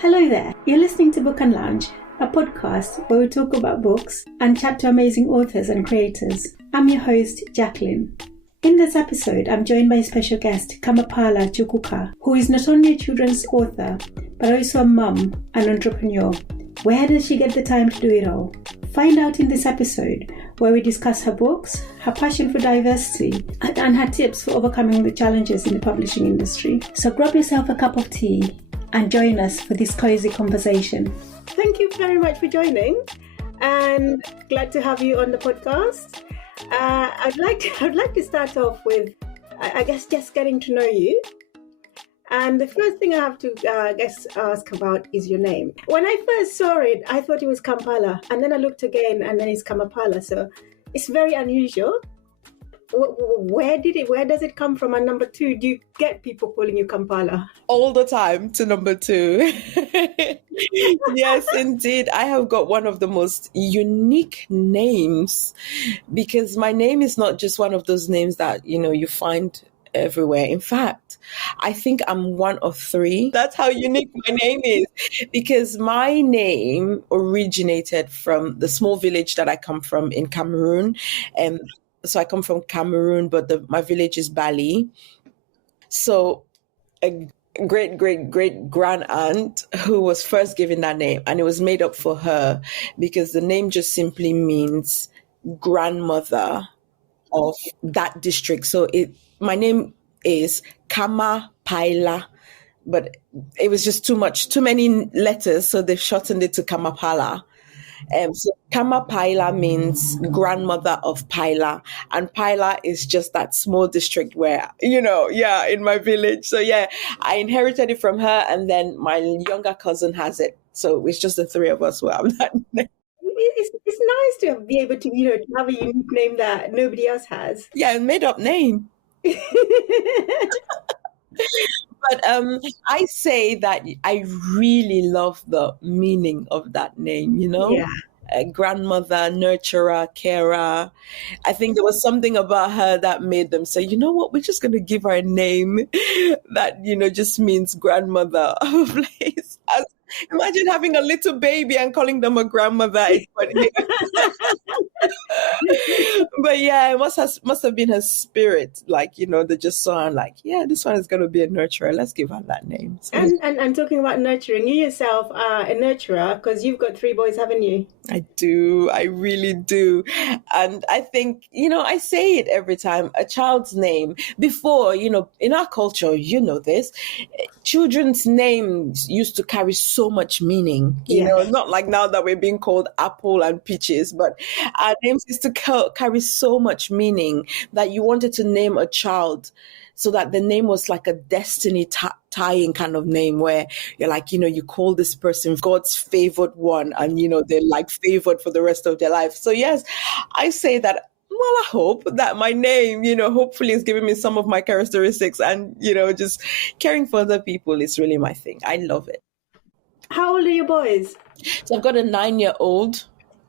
Hello there, you're listening to Book and Lounge, a podcast where we talk about books and chat to amazing authors and creators. I'm your host, Jacqueline. In this episode, I'm joined by a special guest, Kamapala Chukwuka, who is not only a children's author, but also a mum and entrepreneur. Where does she get the time to do it all? Find out in this episode, where we discuss her books, her passion for diversity, and her tips for overcoming the challenges in the publishing industry. So grab yourself a cup of tea and join us for this cozy conversation. Thank you very much for joining, and glad to have you on the podcast. I'd like to start off with, I guess, just getting to know you. And the first thing I have to, ask about is your name. When I first saw it, I thought it was Kampala, and then I looked again, and then it's Kamapala. So it's very unusual. Where does it come from? And number two, do you get people calling you Kampala? All the time to number two. Yes, indeed. I have got one of the most unique names, because my name is not just one of those names that, you find everywhere. In fact, I think I'm one of three. That's how unique my name is, because my name originated from the small village that I come from in Cameroon. So I come from Cameroon, but my village is Bali. So a great grand aunt who was first given that name, and it was made up for her because the name just simply means grandmother of that district. So my name is Kamapala, but it was just too many letters, so they've shortened it to Kamapala. So Kamapala means grandmother of Paila, and Paila is just that small district where, in my village. So I inherited it from her, and then my younger cousin has it. So it's just the three of us who have that name. It's nice to be able to, to have a unique name that nobody else has. Yeah, a made up name. But I say that I really love the meaning of that name, Yeah. Grandmother, nurturer, carer. I think there was something about her that made them say, you know what, we're just going to give her a name that, just means grandmother of a place. Imagine having a little baby and calling them a grandmother. But it must have been her spirit. Like, they just saw her like, this one is going to be a nurturer. Let's give her that name. So, and talking about nurturing, you yourself are a nurturer because you've got 3 boys, haven't you? I do. I really do. And I think, I say it every time, a child's name before, in our culture, this, children's names used to carry so much meaning, not like now that we're being called Apple and Peaches, but our names used to carry so much meaning that you wanted to name a child so that the name was like a destiny tying kind of name, where you're like, you call this person God's favored one, and, they're like favored for the rest of their life. So yes, I say that. Well, I hope that my name, hopefully is giving me some of my characteristics, and, just caring for other people is really my thing. I love it. How old are your boys? So I've got a 9-year-old,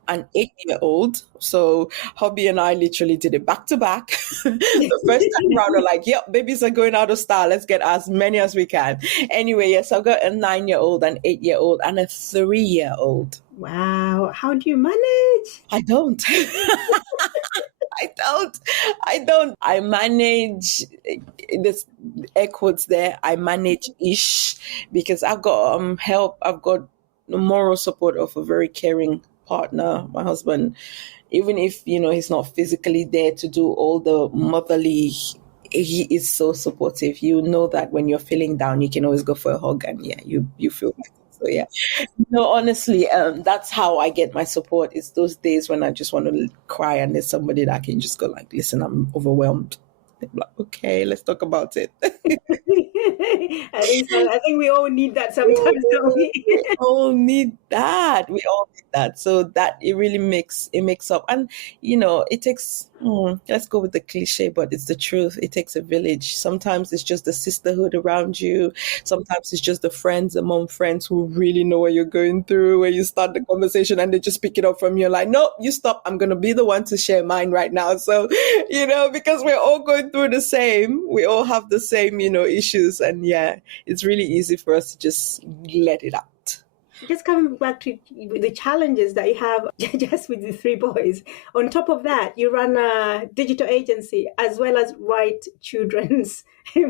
an 8-year-old. So hubby and I literally did it back to back. The first time around, we're like, yep, babies are going out of style. Let's get as many as we can. Anyway, yes, I've got a 9-year-old, an 8-year-old, and a 3-year-old. Wow. How do you manage? I don't. I don't. I manage, this air quotes there, I manage-ish, because I've got help. I've got the moral support of a very caring partner, my husband. Even if, he's not physically there to do all the motherly, he is so supportive. You know that when you're feeling down, you can always go for a hug, and you feel better. So no, honestly, that's how I get my support. It's those days when I just want to cry, and there's somebody that I can just go like, listen, I'm overwhelmed. I'm like, okay, let's talk about it. I think we all need that sometimes, don't we? We all need that. So that it really makes up. And, it takes, let's go with the cliche, but it's the truth. It takes a village. Sometimes it's just the sisterhood around you. Sometimes it's just the friends, the mom friends who really know what you're going through, where you start the conversation and they just pick it up from you like, no, you stop. I'm going to be the one to share mine right now. So, because we're all going through the same, we all have the same, issues. And it's really easy for us to just let it out. just coming back to the challenges that you have just with the three boys. On top of that, you run a digital agency as well as write children's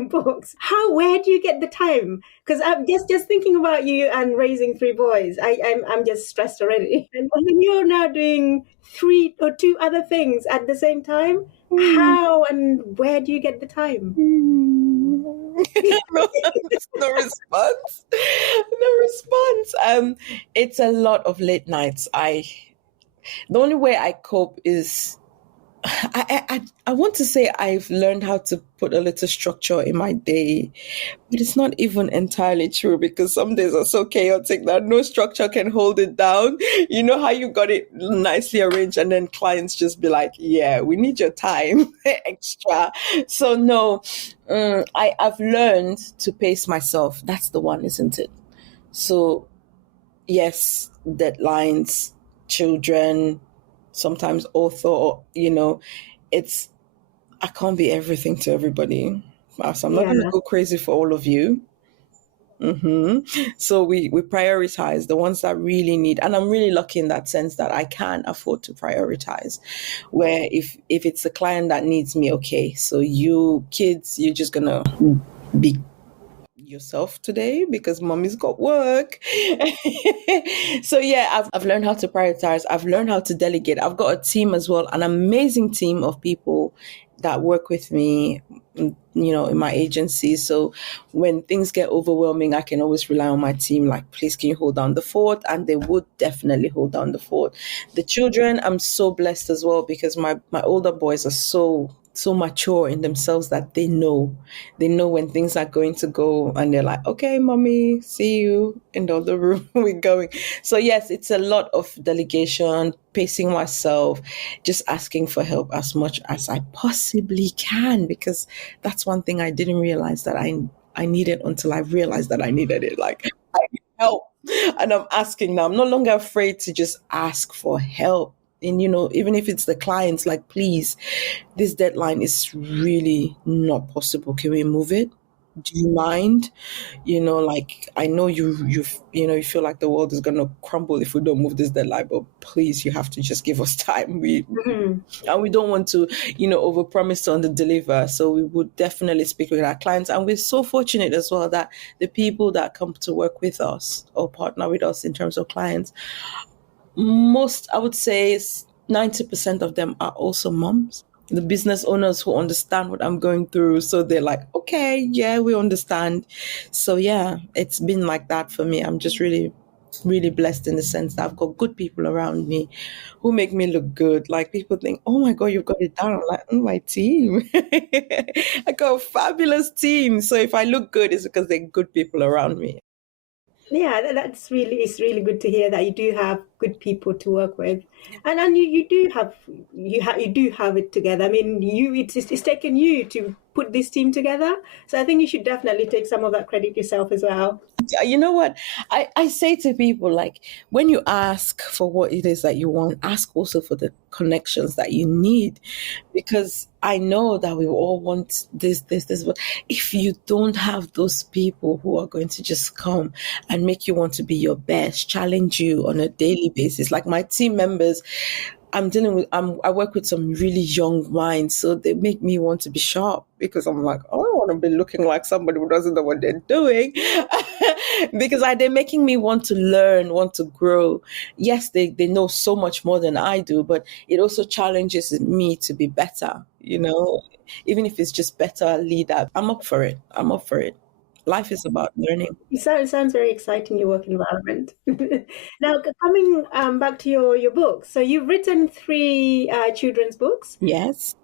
books. Where do you get the time? Because I'm just thinking about you and raising three boys. I'm just stressed already. And then you're now doing three or two other things at the same time. How and where do you get the time? No response. No response. It's a lot of late nights. The only way I cope is I want to say I've learned how to put a little structure in my day, but it's not even entirely true because some days are so chaotic that no structure can hold it down. You know how you got it nicely arranged and then clients just be like, yeah, we need your time extra. So no, I've learned to pace myself. That's the one, isn't it? So yes, deadlines, children, sometimes author, I can't be everything to everybody. So I'm not going to go crazy for all of you. So we prioritize the ones that really need, and I'm really lucky in that sense that I can afford to prioritize. Where if it's a client that needs me, okay, so you kids, you're just gonna be yourself today because mommy's got work. So yeah, I've learned how to prioritize. I've learned how to delegate. I've got a team as well, an amazing team of people that work with me, in my agency. So when things get overwhelming, I can always rely on my team. Like, please, can you hold down the fort? And they would definitely hold down the fort. The children, I'm so blessed as well because my older boys are so mature in themselves that they know when things are going to go, and they're like, okay, mommy, see you in the other room. We're going. So yes, it's a lot of delegation, pacing myself, just asking for help as much as I possibly can, because that's one thing I didn't realize that I needed until I realized that I needed it. Like, I need help, and I'm asking now. I'm no longer afraid to just ask for help. And, even if it's the clients, like, please, this deadline is really not possible. Can we move it? Do you mind? Like, I know you feel like the world is going to crumble if we don't move this deadline, but please, you have to just give us time. And we don't want to, overpromise to underdeliver. So we would definitely speak with our clients. And we're so fortunate as well that the people that come to work with us or partner with us in terms of clients, most, I would say, 90% of them are also moms, the business owners who understand what I'm going through. So they're like, okay, yeah, we understand. So yeah, it's been like that for me. I'm just really, really blessed in the sense that I've got good people around me who make me look good. Like, people think, oh my God, you've got it down. I'm like, my team. I got a fabulous team. So if I look good, it's because they're good people around me. Yeah, it's really good to hear that you do have good people to work with, and you do have it together. I mean, it's taken you to put this team together, so I think you should definitely take some of that credit yourself as well. You know what? I say to people, like, when you ask for what it is that you want, ask also for the connections that you need, because I know that we all want this, but if you don't have those people who are going to just come and make you want to be your best, challenge you on a daily basis, like my team members, I work with some really young minds, so they make me want to be sharp, because I'm like, I don't want to be looking like somebody who doesn't know what they're doing. Because they're making me want to learn, want to grow. Yes, they know so much more than I do, but it also challenges me to be better, even if it's just better leader. I'm up for it. Life is about learning. It sounds very exciting, your work environment. Now, coming back to your books. So you've written 3 children's books. Yes.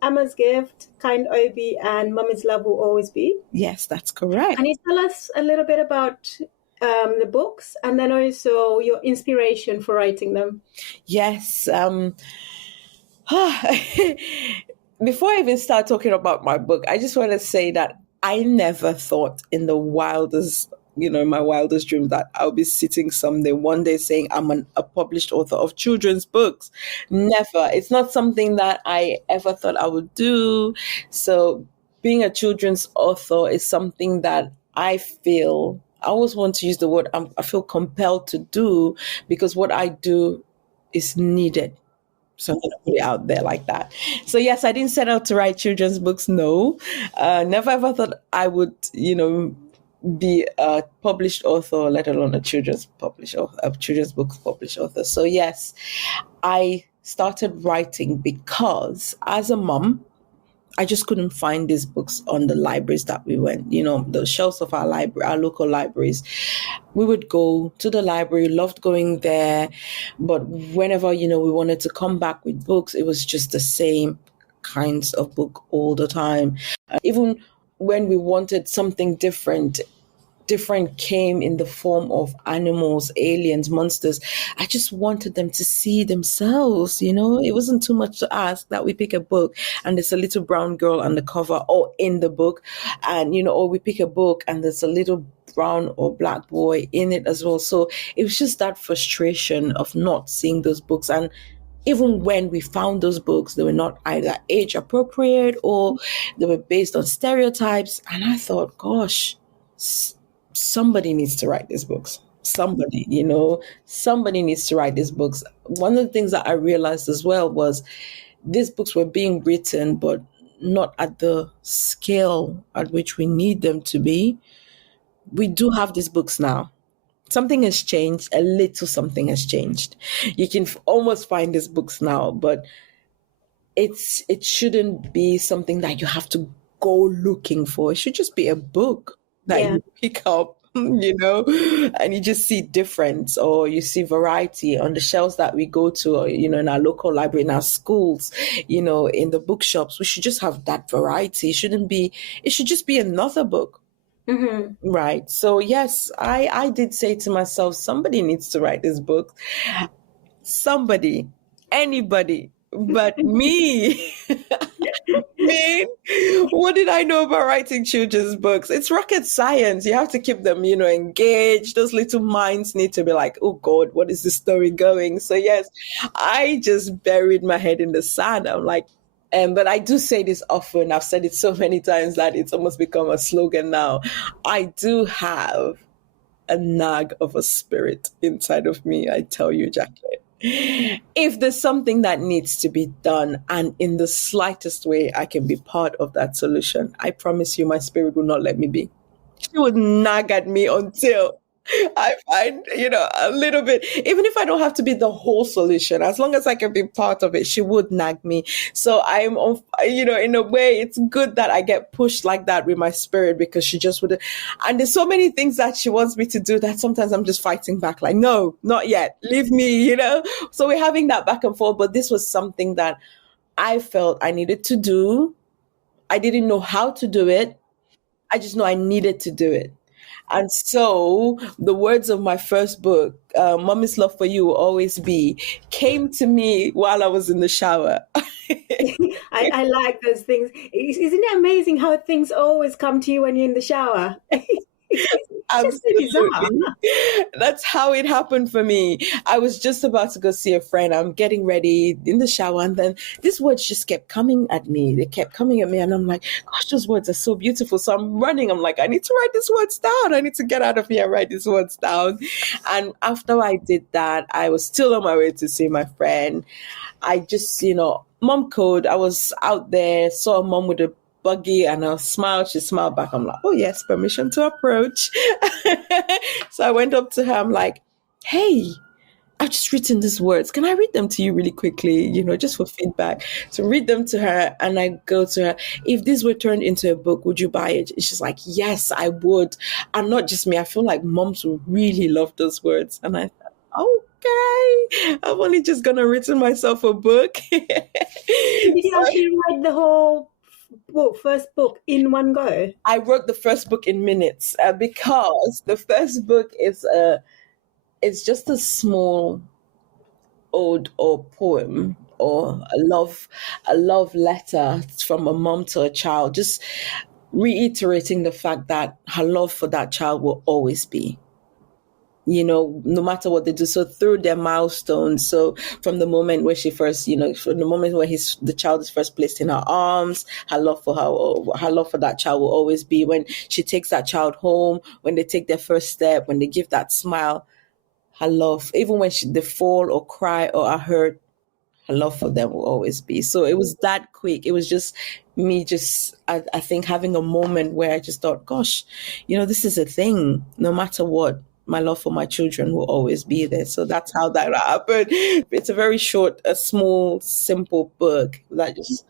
Emma's Gift, Kind Obi, and Mommy's Love Will Always Be. Yes, that's correct. Can you tell us a little bit about the books, and then also your inspiration for writing them? Yes. Before I even start talking about my book, I just want to say that I never thought in the wildest, my wildest dream, that I'll be sitting someday, one day, saying I'm a published author of children's books. Never. It's not something that I ever thought I would do. So being a children's author is something that I feel I always want to use the word I feel compelled to do, because what I do is needed. So I'm going to put it out there like that. So yes, I didn't set out to write children's books. No, never ever thought I would, be a published author, let alone a children's book published author. So yes, I started writing because as a mom, I just couldn't find these books on the libraries that we went, the shelves of our library, our local libraries. We would go to the library, loved going there. But whenever, we wanted to come back with books, it was just the same kinds of book all the time. Even when we wanted something different came in the form of animals, aliens, monsters. I just wanted them to see themselves, It wasn't too much to ask that we pick a book and there's a little brown girl on the cover or in the book, and, or we pick a book and there's a little brown or black boy in it as well. So it was just that frustration of not seeing those books. And even when we found those books, they were not either age appropriate or they were based on stereotypes. And I thought, gosh, somebody needs to write these books. Somebody needs to write these books. One of the things that I realized as well was these books were being written, but not at the scale at which we need them to be. We do have these books now. Something has changed, a little something has changed. You can almost find these books now, but it shouldn't be something that you have to go looking for. It should just be a book that you pick up, and you just see difference, or you see variety on the shelves that we go to, or, in our local library, in our schools, in the bookshops. We should just have that variety. It should just be another book. Mm-hmm. Right. So yes, I did say to myself, somebody needs to write this book. Somebody, anybody but me. Man, what did I know about writing children's books? It's rocket science. You have to keep them, engaged. Those little minds need to be like, oh God, what is the story going? So yes, I just buried my head in the sand. I'm like, but I do say this often. I've said it so many times that it's almost become a slogan now. I do have a nag of a spirit inside of me, I tell you, Jacqueline. If there's something that needs to be done, and in the slightest way I can be part of that solution, I promise you my spirit will not let me be. She would nag at me until I find, a little bit, even if I don't have to be the whole solution, as long as I can be part of it, she would nag me. So I'm, in a way, it's good that I get pushed like that with my spirit, because she just would. And there's so many things that she wants me to do that sometimes I'm just fighting back, like, no, not yet, leave me, So we're having that back and forth. But this was something that I felt I needed to do. I didn't know how to do it. I just know I needed to do it. And so the words of my first book, Mommy's Love for You Will Always Be, came to me while I was in the shower. I like those things. Isn't it amazing how things always come to you when you're in the shower? Absolutely. That's how it happened for me. I was just about to go see a friend. I'm getting ready in the shower, and then these words just kept coming at me. They kept coming at me, and I'm like, gosh, those words are so beautiful. So I'm running. I'm like, I need to write these words down. I need to get out of here and write these words down. And after I did that, I was still on my way to see my friend. I just, mom code. I was out there, saw a mom with a buggy, and I smiled. She smiled back. I'm like, oh yes, permission to approach. So I went up to her. I'm like, hey, I've just written these words. Can I read them to you really quickly, just for feedback? So read them to her, and I go to her, if these were turned into a book, would you buy it? And she's like, yes, I would. And not just me. I feel like moms will really love those words. And I thought, okay, I'm only just going to written myself a book. Did you actually write the whole first book in one go? I wrote the first book in minutes, because the first book is it's just a small ode or poem, or a love letter from a mom to a child, just reiterating the fact that her love for that child will always be. no matter what they do. So through their milestones. So from the moment where she first, from the moment where the child is first placed in her arms, her love for that child will always be when she takes that child home, when they take their first step, when they give that smile, her love, even when they fall or cry or are hurt, her love for them will always be. So it was that quick. It was just me I think having a moment where I just thought, gosh, this is a thing. No matter what, my love for my children will always be there. So that's how that happened. It's a very short, a small, simple book that just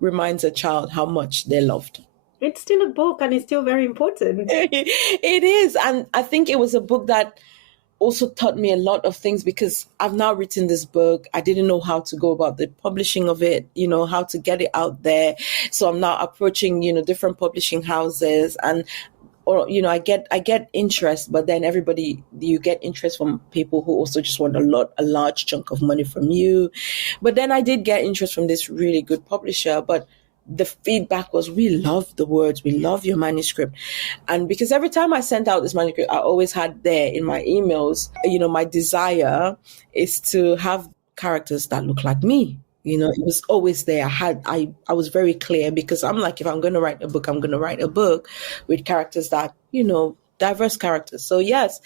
reminds a child how much they're loved. It's still a book and it's still very important. It is. And I think it was a book that also taught me a lot of things, because I've now written this book. I didn't know how to go about the publishing of it, how to get it out there. So I'm now approaching, different publishing houses, and I get interest, but then you get interest from people who also just want a large chunk of money from you. But then I did get interest from this really good publisher, but the feedback was, we love the words, we love your manuscript. And because every time I sent out this manuscript, I always had there in my emails, my desire is to have characters that look like me. It was always there. I was very clear, because I'm like, if I'm going to write a book, I'm going to write a book with characters that, diverse characters. So yes,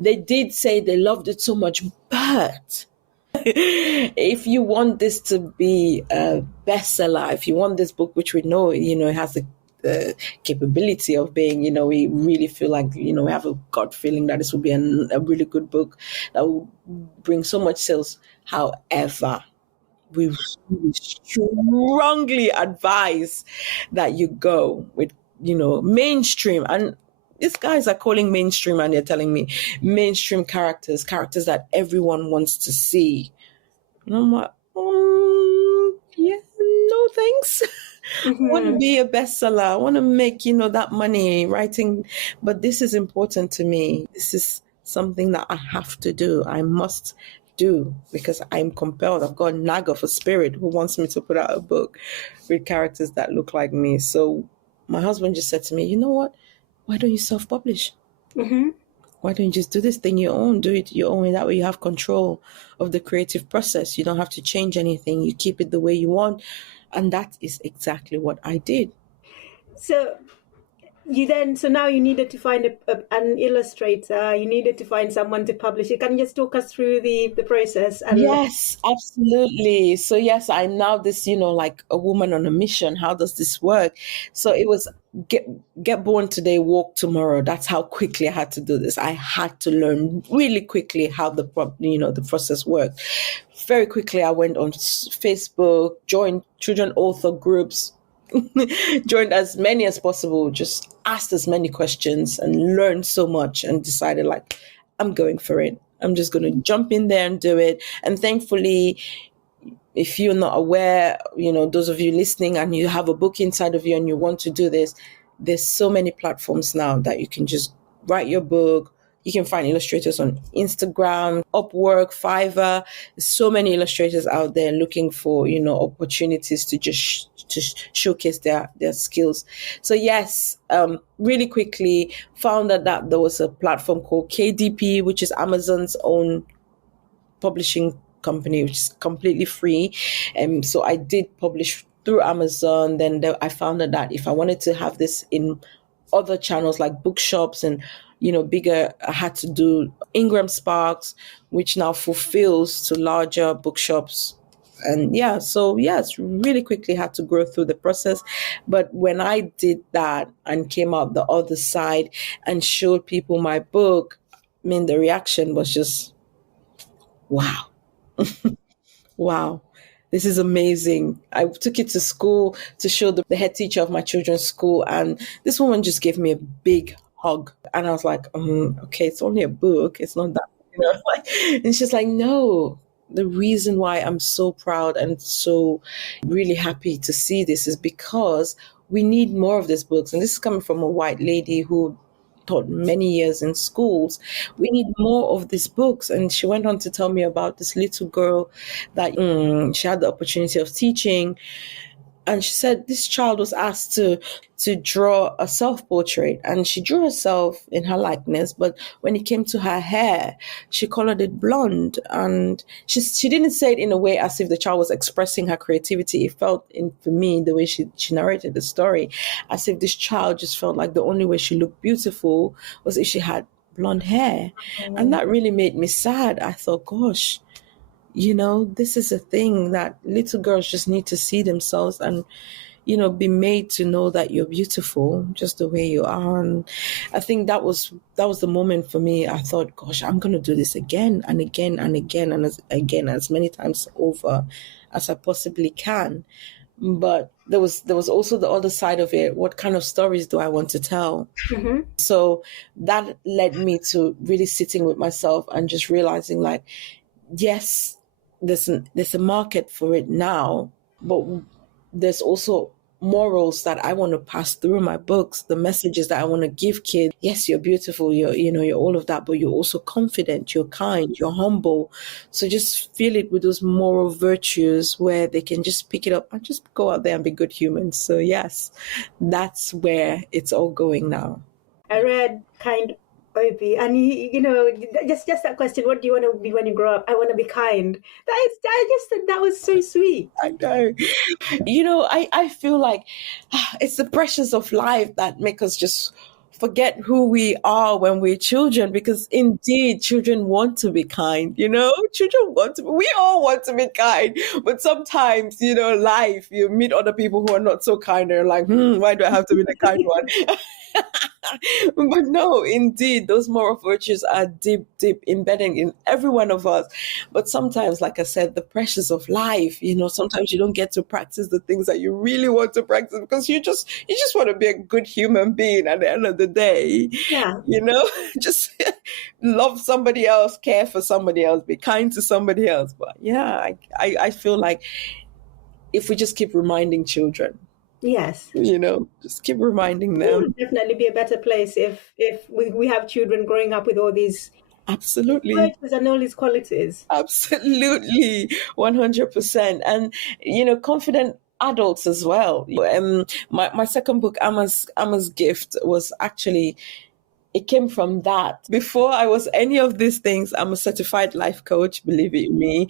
they did say they loved it so much, but if you want this to be a bestseller, if you want this book, which we know, it has the capability of being, we really feel like, we have a gut feeling that this will be a really good book that will bring so much sales. However, we really strongly advise that you go with, mainstream. And these guys are calling mainstream, and they're telling me mainstream characters that everyone wants to see. And I'm like, yeah, no thanks. Mm-hmm. I want to be a bestseller. I want to make, that money writing. But this is important to me. This is something that I have to do. I must do, because I'm compelled. I've got a nag of a spirit who wants me to put out a book with characters that look like me. So my husband just said to me, you know what? Why don't you self-publish? Mm-hmm. Why don't you just do this thing your own? Do it your own. That way you have control of the creative process. You don't have to change anything. You keep it the way you want. And that is exactly what I did. So now you needed to find an illustrator. You needed to find someone to publish it. Can you just talk us through the process? Yes, absolutely. So yes, I'm now this, like a woman on a mission. How does this work? So it was get born today, walk tomorrow. That's how quickly I had to do this. I had to learn really quickly how the process worked. Very quickly, I went on Facebook, joined children author groups, joined as many as possible, just asked as many questions and learned so much, and decided, like, I'm going for it. I'm just going to jump in there and do it. And thankfully, if you're not aware, those of you listening and you have a book inside of you and you want to do this, there's so many platforms now that you can just write your book. You can find illustrators on Instagram, Upwork, Fiverr. There's so many illustrators out there looking for, opportunities to just showcase their skills. So yes, really quickly found that there was a platform called KDP, which is Amazon's own publishing company, which is completely free. So I did publish through Amazon. Then I found that if I wanted to have this in other channels like bookshops and bigger, I had to do Ingram Sparks, which now fulfills to larger bookshops. And yes, really quickly had to grow through the process. But when I did that and came out the other side and showed people my book, the reaction was just, wow. Wow. This is amazing. I took it to school to show the head teacher of my children's school, and this woman just gave me a big hug. And I was like, okay, it's only a book. It's not that, and she's like, no, the reason why I'm so proud and so really happy to see this is because we need more of these books. And this is coming from a white lady who taught many years in schools. We need more of these books. And she went on to tell me about this little girl that she had the opportunity of teaching. And she said this child was asked to draw a self-portrait, and she drew herself in her likeness, but when it came to her hair, she colored it blonde. And she didn't say it in a way as if the child was expressing her creativity. It felt, for me, the way she narrated the story, as if this child just felt like the only way she looked beautiful was if she had blonde hair. And that really made me sad. I thought, gosh, this is a thing that little girls just need to see themselves and, be made to know that you're beautiful just the way you are. And I think that was the moment for me. I thought, gosh, I'm going to do this again and again and again and again, as many times over as I possibly can. But there was also the other side of it. What kind of stories do I want to tell? Mm-hmm. So that led me to really sitting with myself and just realizing, like, yes, there's a market for it now, but there's also morals that I want to pass through my books, the messages that I want to give kids. Yes, you're beautiful, you're all of that, but you're also confident, you're kind, you're humble. So just feel it with those moral virtues where they can just pick it up and just go out there and be good humans. So yes, that's where it's all going now. I read Kind Opie, and just that question, what do you want to be when you grow up? I want to be kind. I just thought that was so sweet. I know. I feel like it's the pressures of life that make us just forget who we are when we're children, because indeed children want to be kind. We all want to be kind, but sometimes, life, you meet other people who are not so kind, and you're like, why do I have to be the kind one? But no, indeed, those moral virtues are deep embedded in every one of us. But sometimes, like I said, the pressures of life, sometimes you don't get to practice the things that you really want to practice because you just want to be a good human being at the end of the day. Yeah. Just love somebody else, care for somebody else, be kind to somebody else. But yeah, I feel like if we just keep reminding children, yes, just keep reminding them. It would definitely be a better place if we have children growing up with all these virtues and all these qualities. Absolutely, 100%. And confident adults as well. My second book, Emma's Gift, was actually, it came from that. Before I was any of these things, I'm a certified life coach, believe it or me.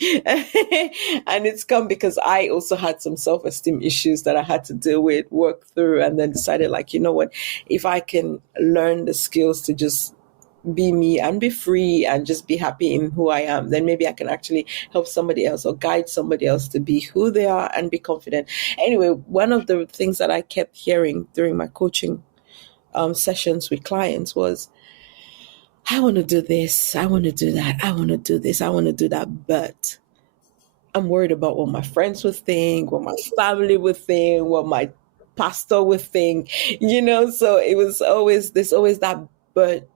And it's come because I also had some self-esteem issues that I had to deal with, work through, and then decided, like, you know what, if I can learn the skills to just be me and be free and just be happy in who I am, then maybe I can actually help somebody else or guide somebody else to be who they are and be confident. Anyway, one of the things that I kept hearing during my coaching sessions with clients was, I want to do this, I want to do that, I want to do this, I want to do that, but I'm worried about what my friends would think, what my family would think, what my pastor would think, so it was always that, but,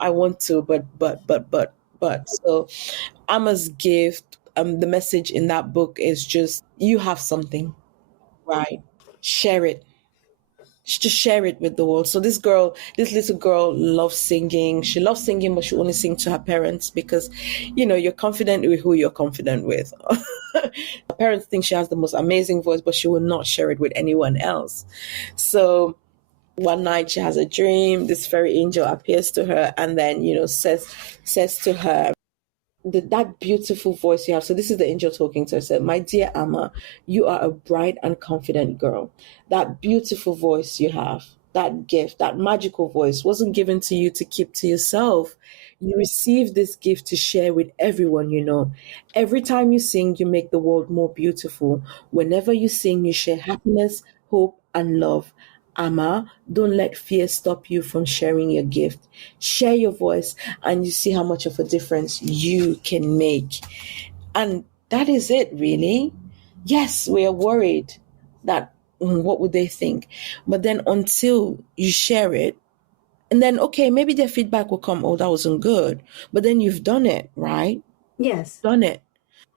I want to, but. So Emma's Gift, the message in that book is just, you have something, right? Share it. Just share it with the world. So this little girl loves singing. She loves singing, but she only sings to her parents because, you're confident with who you're confident with. Her parents think she has the most amazing voice, but she will not share it with anyone else. So one night she has a dream. This fairy angel appears to her and then, says to her, that beautiful voice you have. So this is the angel talking to her. Said, my dear Amma, you are a bright and confident girl. That beautiful voice you have, that gift, that magical voice wasn't given to you to keep to yourself. You received this gift to share with everyone you know. Every time you sing, you make the world more beautiful. Whenever you sing, you share happiness, hope, and love. Amma, don't let fear stop you from sharing your gift. Share your voice and you see how much of a difference you can make. And that is it, really. Yes, we are worried that what would they think? But then until you share it, and then, okay, maybe their feedback will come, oh, that wasn't good. But then you've done it, right? Yes. Done it.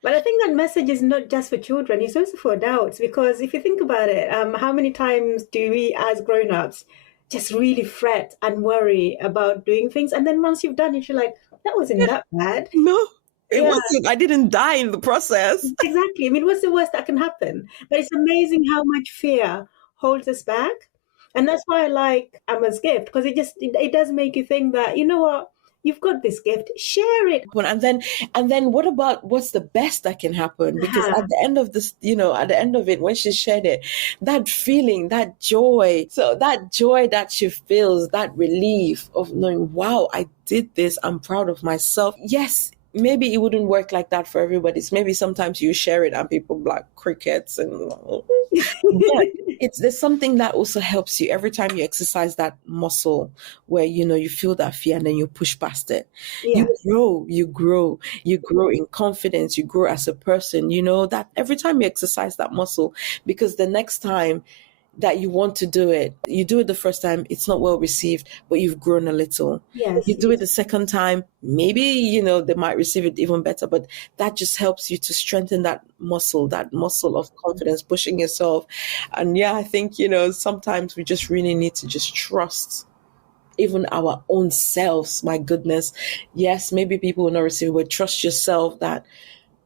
But I think that message is not just for children, it's also for adults, because if you think about it, how many times do we as grown-ups just really fret and worry about doing things? And then once you've done it, you're like, that wasn't that bad. No. It wasn't. I didn't die in the process. Exactly. I mean, what's the worst that can happen? But it's amazing how much fear holds us back. And that's why I like Emma's gift, because it does make you think that, you know what, you've got this gift, share it. And then what about what's the best that can happen? Because at the end of this, at the end of it, when she shared it, that feeling, that joy, that she feels, that relief of knowing, wow, I did this, I'm proud of myself. Yes, maybe it wouldn't work like that for everybody. It's maybe sometimes you share it and people like crickets and there's something that also helps you every time you exercise that muscle where you feel that fear and then you push past it. Yes. You grow in confidence, you grow as a person, that every time you exercise that muscle, because the next time that you want to do it, you do it the first time, it's not well received, but you've grown a little. Yes. You do it the second time, maybe, they might receive it even better, but that just helps you to strengthen that muscle of confidence, pushing yourself. And I think, sometimes we just really need to just trust even our own selves. My goodness. Yes, maybe people will not receive it, but trust yourself that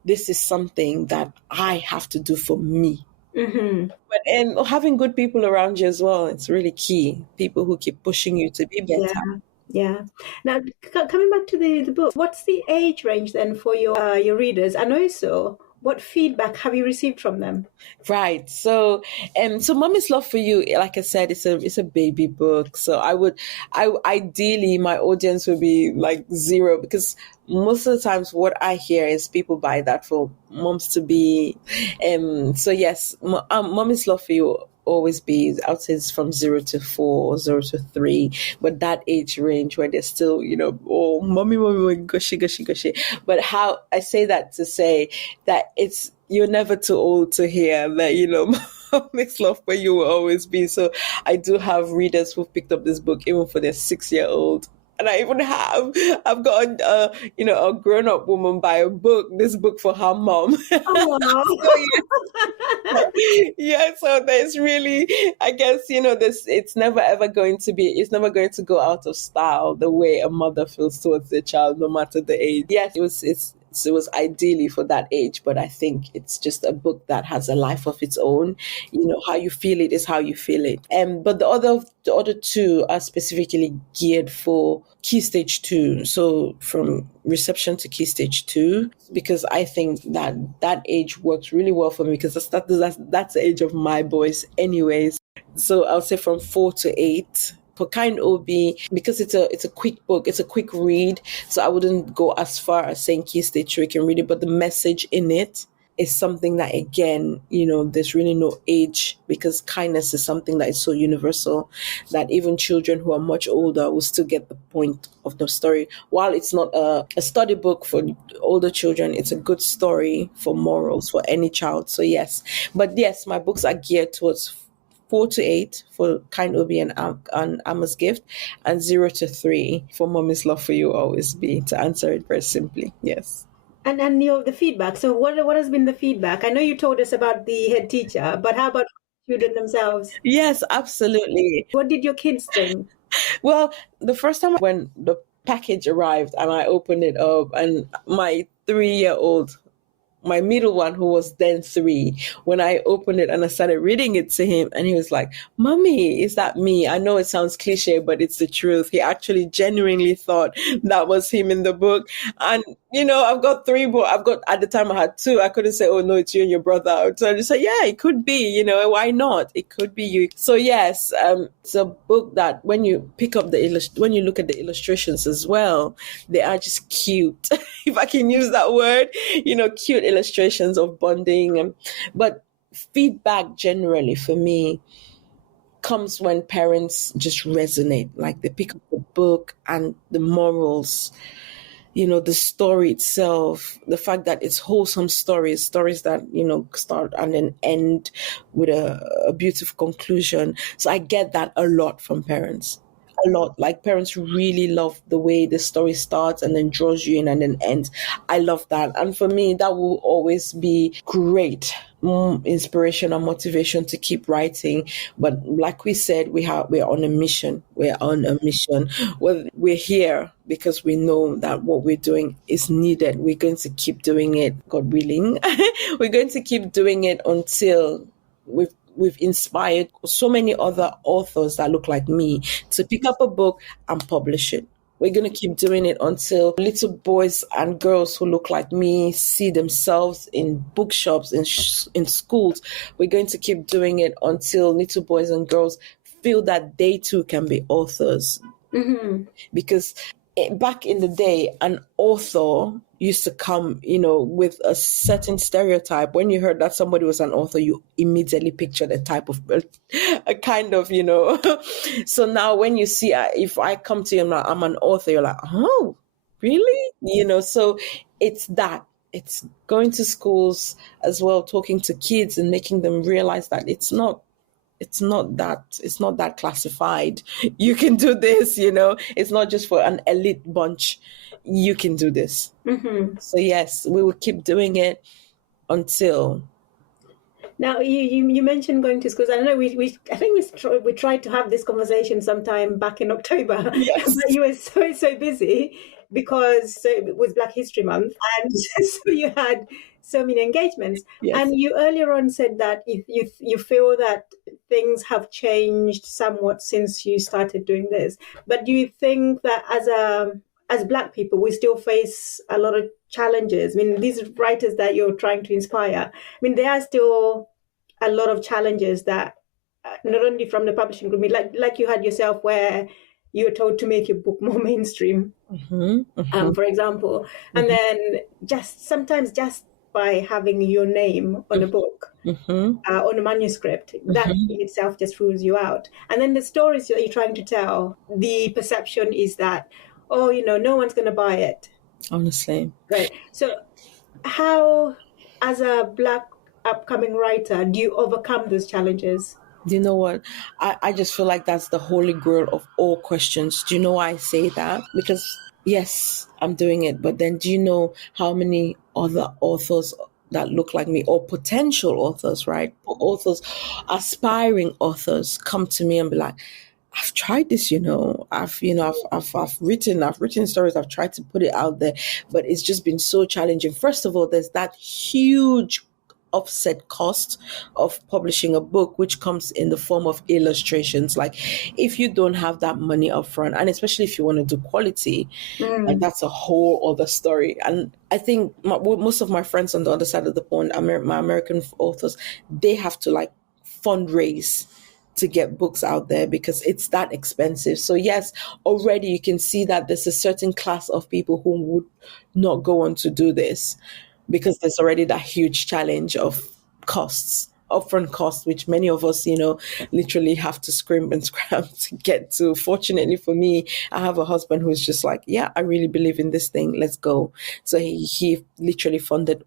this is something that I have to do for me. Mm-hmm. And having good people around you as well, it's really key. People who keep pushing you to be better. Yeah. Now, coming back to the book, what's the age range then for your readers? And also, what feedback have you received from them? Right. So Mommy's Love for You, like I said, it's a baby book. So I ideally my audience would be like 0, because most of the times what I hear is people buy that for moms to be. So yes, Mommy's Love for You always be, I would say it's from 0 to 4 or 0 to 3, but that age range where they're still, oh, mommy, gushy. But how I say that to say that you're never too old to hear that, Mommy's Love for You will always be. So I do have readers who've picked up this book even for their 6-year-old. And I even I've got a grown-up woman buy this book for her mom. So there's really, I guess, it's never going to go out of style the way a mother feels towards their child, no matter the age. Yes, it was ideally for that age, but I think it's just a book that has a life of its own. How you feel it is how you feel it. But the other 2 are specifically geared for Key Stage 2. So from reception to Key Stage 2, because I think that age works really well for me, because that's the age of my boys anyways. So I'll say from 4 to 8. For Kind OB, because it's a quick book, it's a quick read, so I wouldn't go as far as saying Key Stage 2 you can read it, but the message in it is something that, again, there's really no age, because kindness is something that is so universal that even children who are much older will still get the point of the story. While it's not a study book for older children, it's a good story for morals for any child. So yes, my books are geared towards 4 to 8 for Kind OB and Emma's Gift, and 0 to 3 for Mommy's Love for You always be, to answer it very simply. Yes. And the feedback. So what has been the feedback? I know you told us about the head teacher, but how about children themselves? Yes, absolutely. What did your kids think? Well, the first time when the package arrived and I opened it up, and my 3-year-old, my middle one, who was then 3, when I opened it and I started reading it to him, and he was like, "Mommy, is that me?" I know it sounds cliche, but it's the truth. He actually genuinely thought that was him in the book. And, I've got 3, but at the time I had 2. I couldn't say, "Oh, no, it's you and your brother." So I just said, yeah, it could be, why not? It could be you. So yes, it's a book that when you pick up when you look at the illustrations as well, they are just cute. If I can use that word, cute illustrations of bonding. But feedback generally for me comes when parents just resonate, like they pick up the book and the morals, the story itself, the fact that it's wholesome stories that, start and then end with a beautiful conclusion. So I get that a lot from parents. A lot. Like, parents really love the way the story starts and then draws you in and then ends. I love that. And for me, that will always be great. inspiration and motivation to keep writing. But like we said, we're on a mission. We're on a mission. Well, we're here because we know that what we're doing is needed. We're going to keep doing it, God willing. We're going to keep doing it until we've inspired so many other authors that look like me to pick up a book and publish it. We're going to keep doing it until little boys and girls who look like me see themselves in bookshops, in schools. We're going to keep doing it until little boys and girls feel that they too can be authors. Mm-hmm. Because back in the day, an author used to come, with a certain stereotype. When you heard that somebody was an author, you immediately pictured a kind of, So now when you see, if I come to you and I'm an author, you're like, oh, really? So it's that. It's going to schools as well, talking to kids and making them realize that it's not that classified. You can do this, it's not just for an elite bunch. You can do this. Mm-hmm. So yes, we will keep doing it until. Now you mentioned going to schools. I don't know. I think we tried to have this conversation sometime back in October. Yes. But you were so busy because it was Black History Month, and so you had so many engagements. Yes. And you earlier on said that you feel that things have changed somewhat since you started doing this. But do you think that as Black people, we still face a lot of challenges? I mean, these writers that you're trying to inspire, I mean, there are still a lot of challenges that not only from the publishing group, like you had yourself where you were told to make your book more mainstream, for example, and then sometimes by having your name on a book, on a manuscript, that in itself just rules you out. And then the stories that you're trying to tell, the perception is that, no one's going to buy it. Honestly. Right. So how, as a Black upcoming writer, do you overcome those challenges? Do you know what? I just feel like that's the holy grail of all questions. Do you know why I say that? Because yes, I'm doing it. But then do you know how many other authors that look like me, or potential authors, right? Authors, aspiring authors come to me and be like, I've tried this, I've written stories, I've tried to put it out there, but it's just been so challenging. First of all, there's that huge offset cost of publishing a book, which comes in the form of illustrations. Like if you don't have that money up front, and especially if you want to do quality, and that's a whole other story. And I think most of my friends on the other side of the pond, my American authors, they have to fundraise to get books out there because it's that expensive. So yes, already you can see that there's a certain class of people who would not go on to do this because there's already that huge challenge of costs, upfront costs, which many of us, literally have to scrimp and scram to get to. Fortunately for me, I have a husband who's just like, yeah, I really believe in this thing. Let's go. So he literally funded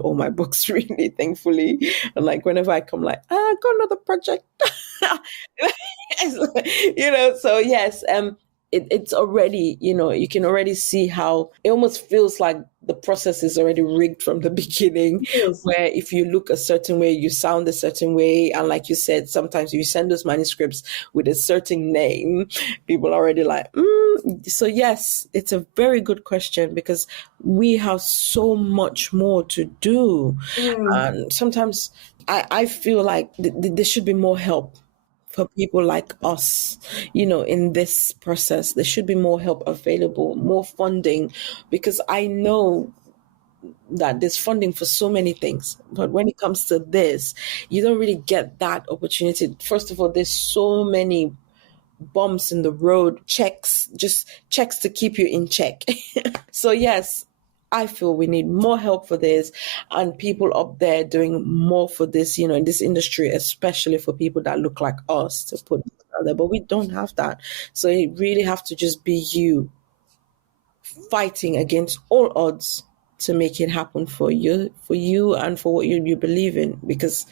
all my books, really, thankfully. And whenever I come, I got another project. So yes, it's already, you can already see how it almost feels like the process is already rigged from the beginning. Yes. Where if you look a certain way, you sound a certain way. And like you said, sometimes you send those manuscripts with a certain name, people are already like, So yes, it's a very good question because we have so much more to do. And sometimes I feel like there should be more help for people like us, in this process. There should be more help available, more funding, because I know that there's funding for so many things. But when it comes to this, you don't really get that opportunity. First of all, there's so many bumps in the road, checks to keep you in check. So yes, I feel we need more help for this and people up there doing more for this, in this industry, especially for people that look like us to put it out there. But we don't have that. So it really have to just be you fighting against all odds to make it happen for you and for what you believe in. Because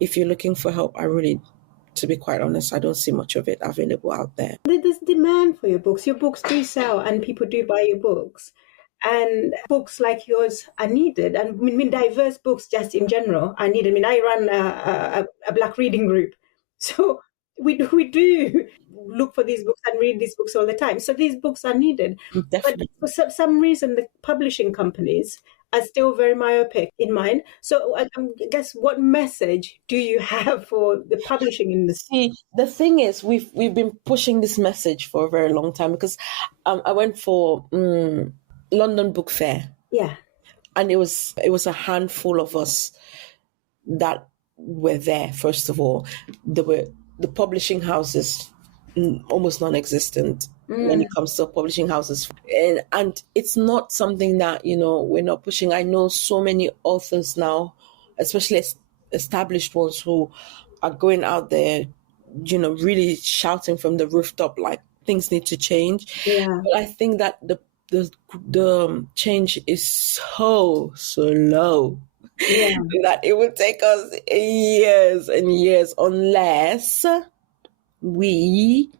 if you're looking for help, to be quite honest, I don't see much of it available out there. There's demand for your books. Your books do sell and people do buy your books. And books like yours are needed. And I mean, diverse books just in general are needed. I mean, I run a Black reading group. So we do look for these books and read these books all the time. So these books are needed. Definitely. But for some reason, the publishing companies are still very myopic in mind. So I guess what message do you have for the publishing industry? See, the thing is, we've been pushing this message for a very long time because I went for London Book Fair. Yeah. And it was a handful of us that were there. First of all, there were the publishing houses, almost non-existent when it comes to publishing houses, and it's not something that we're not pushing. I know so many authors now, especially established ones, who are going out there, really shouting from the rooftop like things need to change. Yeah. But I think that the change is so slow that it will take us years and years unless we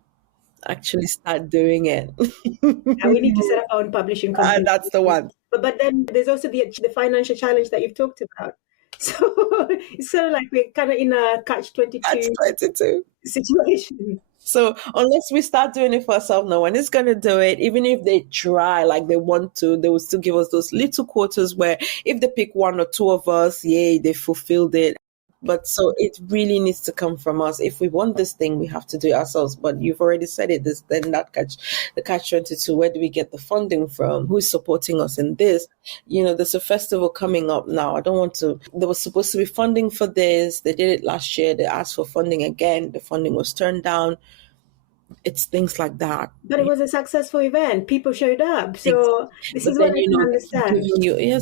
actually start doing it. And we need to set up our own publishing company. And that's the one. But then there's also the financial challenge that you've talked about. So it's sort of like we're kind of in a catch-22 situation. So unless we start doing it for ourselves, no one is going to do it. Even if they try, like they want to, they will still give us those little quotas where if they pick one or two of us, yay, they fulfilled it. But so it really needs to come from us. If we want this thing, we have to do it ourselves. But you've already said it. Then that catch-22. Where do we get the funding from? Who's supporting us in this? There's a festival coming up now. I don't want to. There was supposed to be funding for this. They did it last year. They asked for funding again. The funding was turned down. It's things like that. But it was a successful event. People showed up. So this is what I can understand.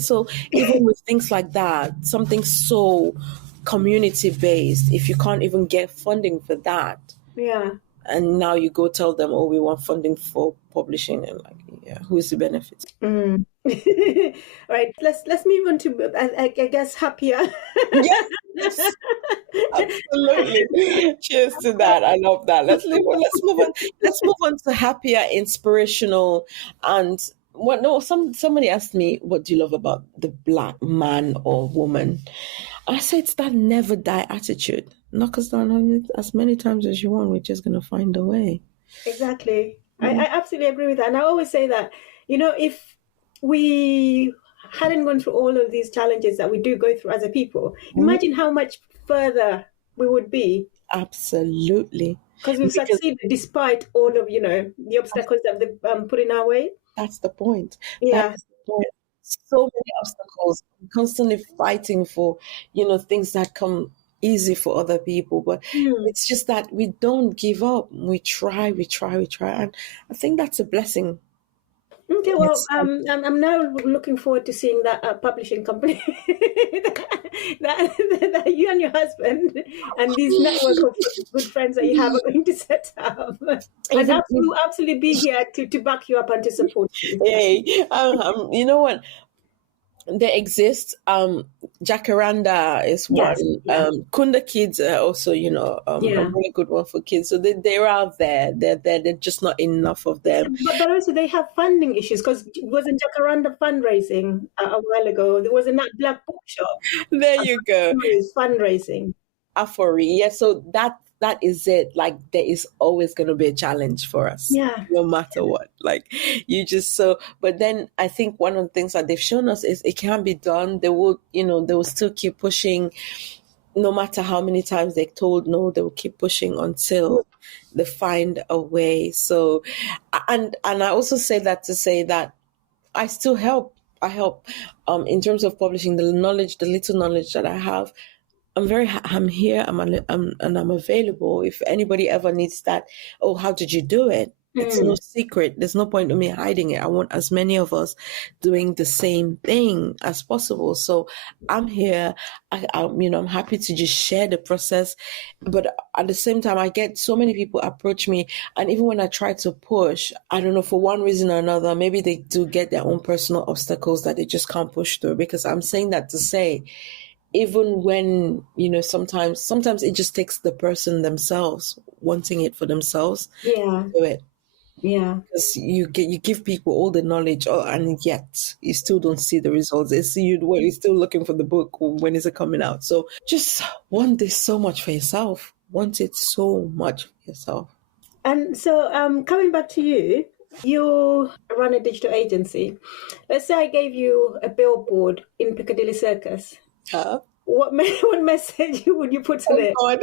So even with things like that, something so community-based, if you can't even get funding for that, and now you go tell them, oh, we want funding for publishing, and who's the benefit? Right, let's move on to I guess happier. Yes, absolutely. Cheers to that. I love that. Let's move on to happier, inspirational, and somebody asked me, what do you love about the Black man or woman? I say it's that never die attitude. Knock us down as many times as you want. We're just going to find a way. Exactly. I absolutely agree with that. And I always say that, if we hadn't gone through all of these challenges that we do go through as a people, imagine how much further we would be. Absolutely. Because we've succeeded despite all of, the obstacles that they've put in our way. That's the point. Yeah. That's the point. So many obstacles, constantly fighting for, things that come easy for other people. But it's just that we don't give up. We try. And I think that's a blessing. Okay, well, I'm now looking forward to seeing that publishing company that you and your husband and this network of good friends that you have are going to set up. And we'll absolutely be here to back you up and to support you. Hey, you know what? They exist. Jacaranda is one. Yes, Kunda Kids are also, a really good one for kids. So they're out there. They're just not enough of them. But also they have funding issues because it wasn't Jacaranda fundraising a while ago. There was a Black bookshop. There you go. Fundraising. Afori. Yeah. So that is it. Like there is always going to be a challenge for us. Yeah. No matter what. Like but then I think one of the things that they've shown us is it can be done. They will still keep pushing no matter how many times they're told no, they will keep pushing until they find a way. So, and I also say that to say that I still help. I help in terms of publishing the little knowledge that I have. I'm here, and I'm available. If anybody ever needs that, oh, how did you do it? It's no secret. There's no point in me hiding it. I want as many of us doing the same thing as possible. So I'm here. I'm happy to just share the process. But at the same time, I get so many people approach me. And even when I try to push, I don't know, for one reason or another, maybe they do get their own personal obstacles that they just can't push through. Because I'm saying that to say, even when, sometimes it just takes the person themselves wanting it for themselves to do it. Yeah. Because you give people all the knowledge, and yet you still don't see the results. You're still looking for the book. When is it coming out? So just want this so much for yourself. Want it so much for yourself. And so, coming back to you, you run a digital agency. Let's say I gave you a billboard in Piccadilly Circus. Yeah. What what message would you put on Oh it? God.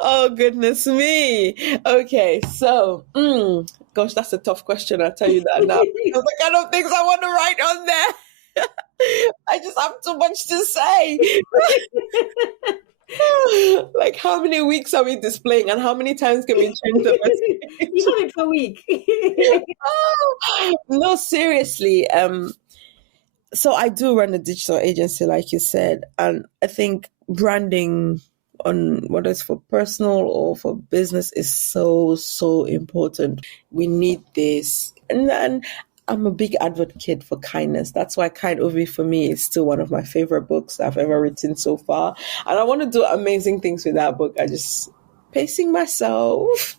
Oh goodness me. Okay, so gosh, that's a tough question. I'll tell you that now. Because the kind of things I want to write on there. I just have too much to say. Like, how many weeks are we displaying, and how many times can we change the message? You have it for a week. No, seriously. So I do run a digital agency, like you said, and I think branding, on whether it's for personal or for business, is so important. We need this, and I'm a big advocate for kindness. That's why Kind Ovi for me is still one of my favorite books I've ever written so far, and I want to do amazing things with that book. I just pacing myself.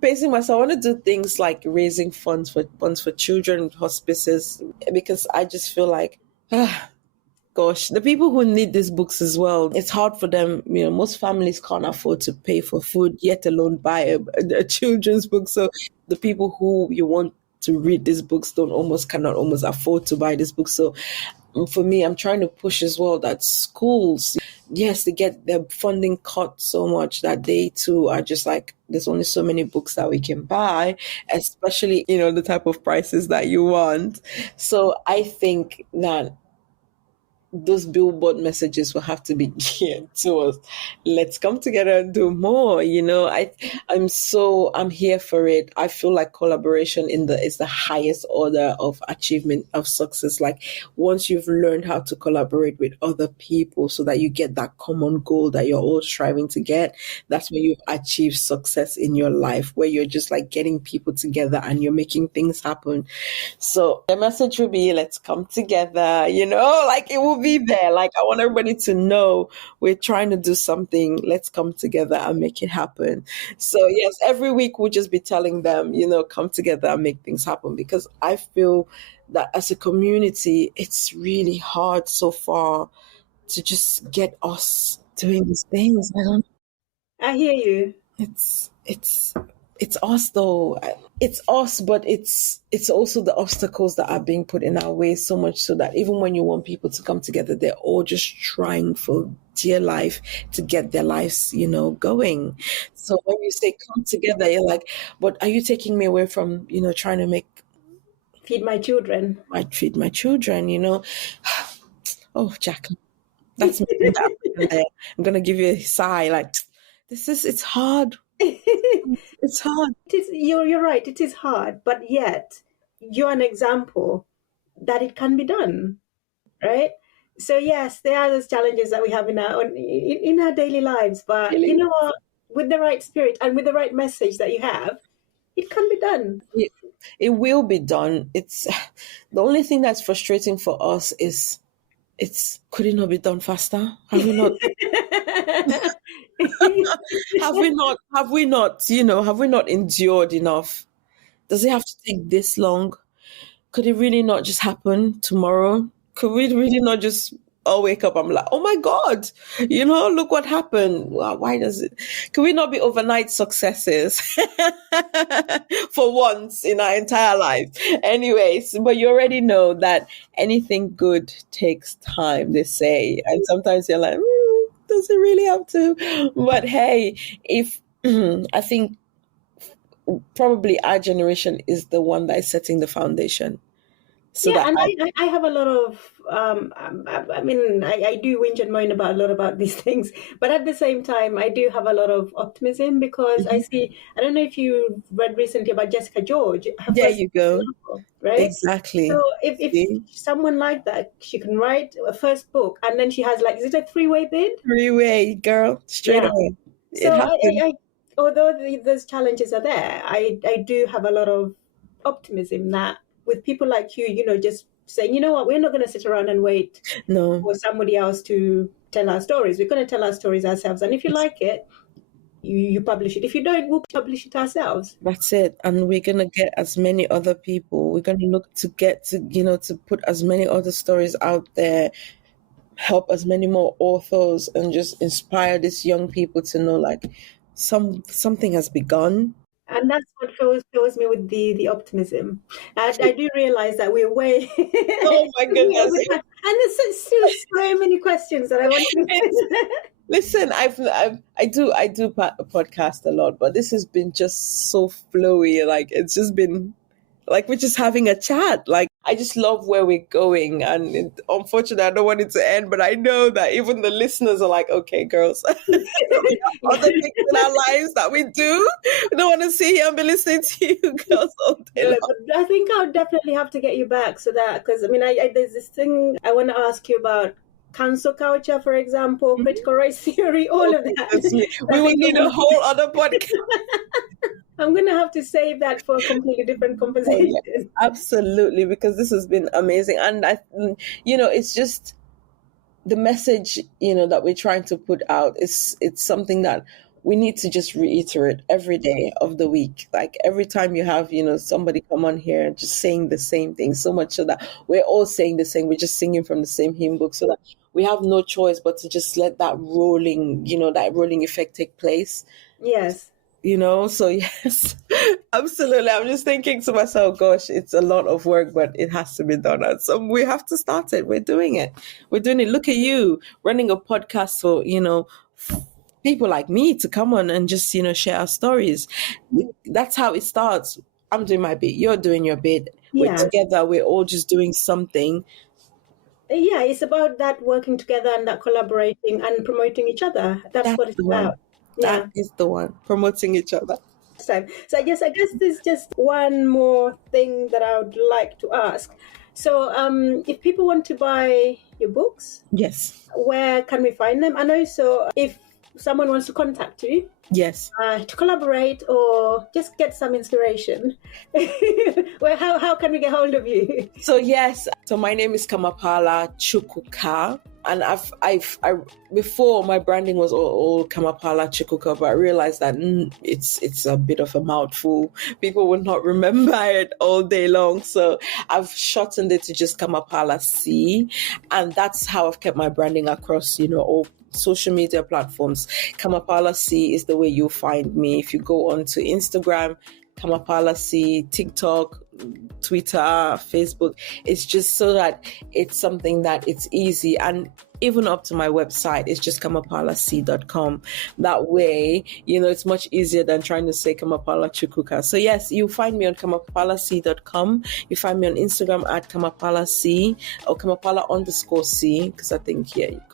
Pacing myself. I want to do things like raising funds for children hospices, because I just feel like, gosh, the people who need these books as well, it's hard for them. Most families can't afford to pay for food, yet alone buy a children's book. So the people who you want to read these books cannot almost afford to buy this book. So for me, I'm trying to push as well that schools, yes, they get their funding cut so much that they too are just like, there's only so many books that we can buy, especially, the type of prices that you want. So I think that those billboard messages will have to be geared towards, let's come together and do more. I'm here for it. I feel like collaboration is the highest order of achievement of success. Like, once you've learned how to collaborate with other people so that you get that common goal that you're all striving to get, that's when you've achieved success in your life, where you're just like getting people together and you're making things happen. So the message will be, let's come together, like, it will be there. Like, I want everybody to know we're trying to do something. Let's come together and make it happen. So yes, every week we'll just be telling them, come together and make things happen, because I feel that as a community, it's really hard so far to just get us doing these things. I hear you. It's us though. It's us, but it's also the obstacles that are being put in our way, so much so that even when you want people to come together, they're all just trying for dear life to get their lives, going. So when you say come together, you're like, but are you taking me away from, trying to Feed my children. feed my children? Oh, Jack, that's me in that there. I'm gonna give you a sigh, like, it's hard. It's hard. You're right. It is hard, but yet you're an example that it can be done, right? So yes, there are those challenges that we have in our daily lives, but Really? you know what? With the right spirit and with the right message that you have, it can be done. It will be done. It's the only thing that's frustrating for us is, could it not be done faster? Have we not have we not endured enough? Does it have to take this long? Could it really not just happen tomorrow? Could we really not just all wake up? I'm like, oh my God, look what happened. Why does it? Could we not be overnight successes for once in our entire life? Anyways, but you already know that anything good takes time, they say. And sometimes you're like, does it really have to? But hey, if I think probably our generation is the one that is setting the foundation. So Yeah, that and I have a lot of I do whinge and moan about a lot about these things, but at the same time I do have a lot of optimism, because I see, I don't know if you read recently about Jessica George, her there first you go. novel, right? Exactly. So if someone like that, she can write a first book and then she has, like, is it a three-way bid? Three-way, girl, straight Yeah. away. It So happened. although those challenges are there, I do have a lot of optimism that with people like you, just saying, you know what, we're not going to sit around and wait No. for somebody else to tell our stories. We're going to tell our stories ourselves. And if you like it, you publish it. If you don't, we'll publish it ourselves. That's it. And we're going to get as many other people. We're going to look to get to, to put as many other stories out there, help as many more authors, and just inspire these young people to know like something has begun. And that's what fills me with the optimism. I do realize that we're way. Oh my goodness! And there's still so many questions that I want to. Listen, I do a podcast a lot, but this has been just so flowy. Like it's just been like we're just having a chat. Like I just love where we're going, and unfortunately, I don't want it to end. But I know that even the listeners are like, "Okay, girls, we have other things in our lives that we do. We don't want to sit here and be listening to you girls all day long." I think I'll definitely have to get you back so that because I mean, there's this thing I want to ask you about. Cancel culture, for example, critical race theory, all of that. We will need a whole other podcast. I'm going to have to save that for a completely different conversation. Oh, yeah. Absolutely, because this has been amazing. And it's just the message, that we're trying to put out it's something that we need to just reiterate every day of the week. Like every time you have, somebody come on here and just saying the same thing, so much so that we're all saying the same, we're just singing from the same hymn book, so that we have no choice but to just let that rolling effect take place. Yes. So yes, absolutely. I'm just thinking to myself, gosh, it's a lot of work, but it has to be done. And so we have to start it. We're doing it. Look at you running a podcast for, people like me to come on and just, share our stories. That's how it starts. I'm doing my bit. You're doing your bit. Yeah. We're together. We're all just doing something. Yeah, it's about that working together and that collaborating and promoting each other. That's what it's about. That is the one, promoting each other. So I guess there's just one more thing that I would like to ask. So if people want to buy your books, yes, where can we find them? And also if someone wants to contact you, yes, to collaborate or just get some inspiration, well, how can we get hold of you? So my name is Kamapala Chukwuka, and I before my branding was all Kamapala Chukwuka, but I realized that it's a bit of a mouthful. People would not remember it all day long, so I've shortened it to just Kamapala C, and that's how I've kept my branding across all social media platforms. Kamapala C is the way you'll find me. If you go onto Instagram, Kamapala C, TikTok, Twitter, Facebook, it's just so that it's something that it's easy, and even up to my website, it's just kamapalac.com. That way, it's much easier than trying to say Kamapala Chukwuka. So yes, you find me on kamapalac.com. You find me on Instagram at kamapalac or kamapala_C, because I think,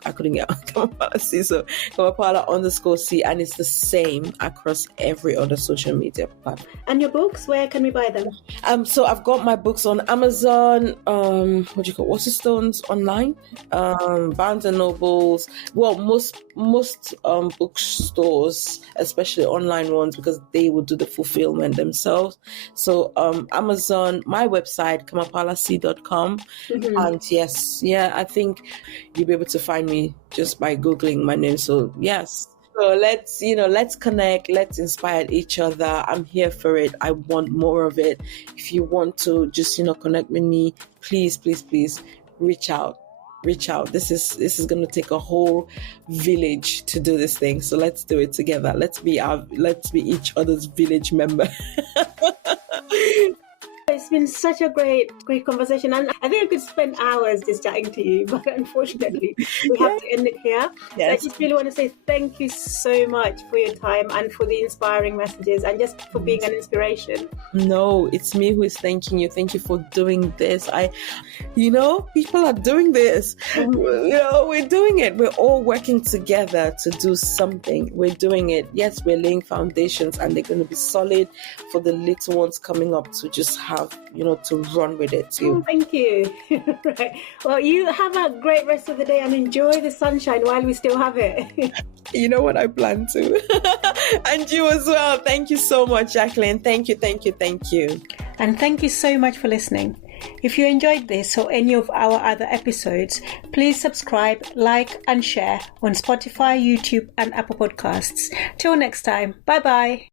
I couldn't get on Kamapala C. So kamapala_C, and it's the same across every other social media platform. And your books, where can we buy them? So I've got my books on Amazon, Waterstones online, Barnes and Nobles, well, most bookstores, especially online ones, because they will do the fulfillment themselves. So Amazon, my website, kamapalac.com. And yes, I think you'll be able to find me just by Googling my name. So yes. So let's connect, let's inspire each other. I'm here for it. I want more of it. If you want to just, connect with me, please reach out. This is going to take a whole village to do this thing. So let's do it together. Let's be each other's village member. It's been such a great conversation, and I think I could spend hours just chatting to you, but unfortunately we have to end it here. Yes. So I just really want to say thank you so much for your time and for the inspiring messages and just for being an inspiration. No, it's me who is thanking you. Thank you for doing this. People are doing this. We're doing it. We're all working together to do something. We're doing it. Yes, we're laying foundations, and they're going to be solid for the little ones coming up to just have, to run with it too. Oh, thank you. Right. Well, you have a great rest of the day and enjoy the sunshine while we still have it. You know what, I plan to. And you as well. Thank you so much, Jacqueline. Thank you. And thank you so much for listening. If you enjoyed this or any of our other episodes, please subscribe, like, and share on Spotify, YouTube, and Apple Podcasts. Till next time, bye-bye.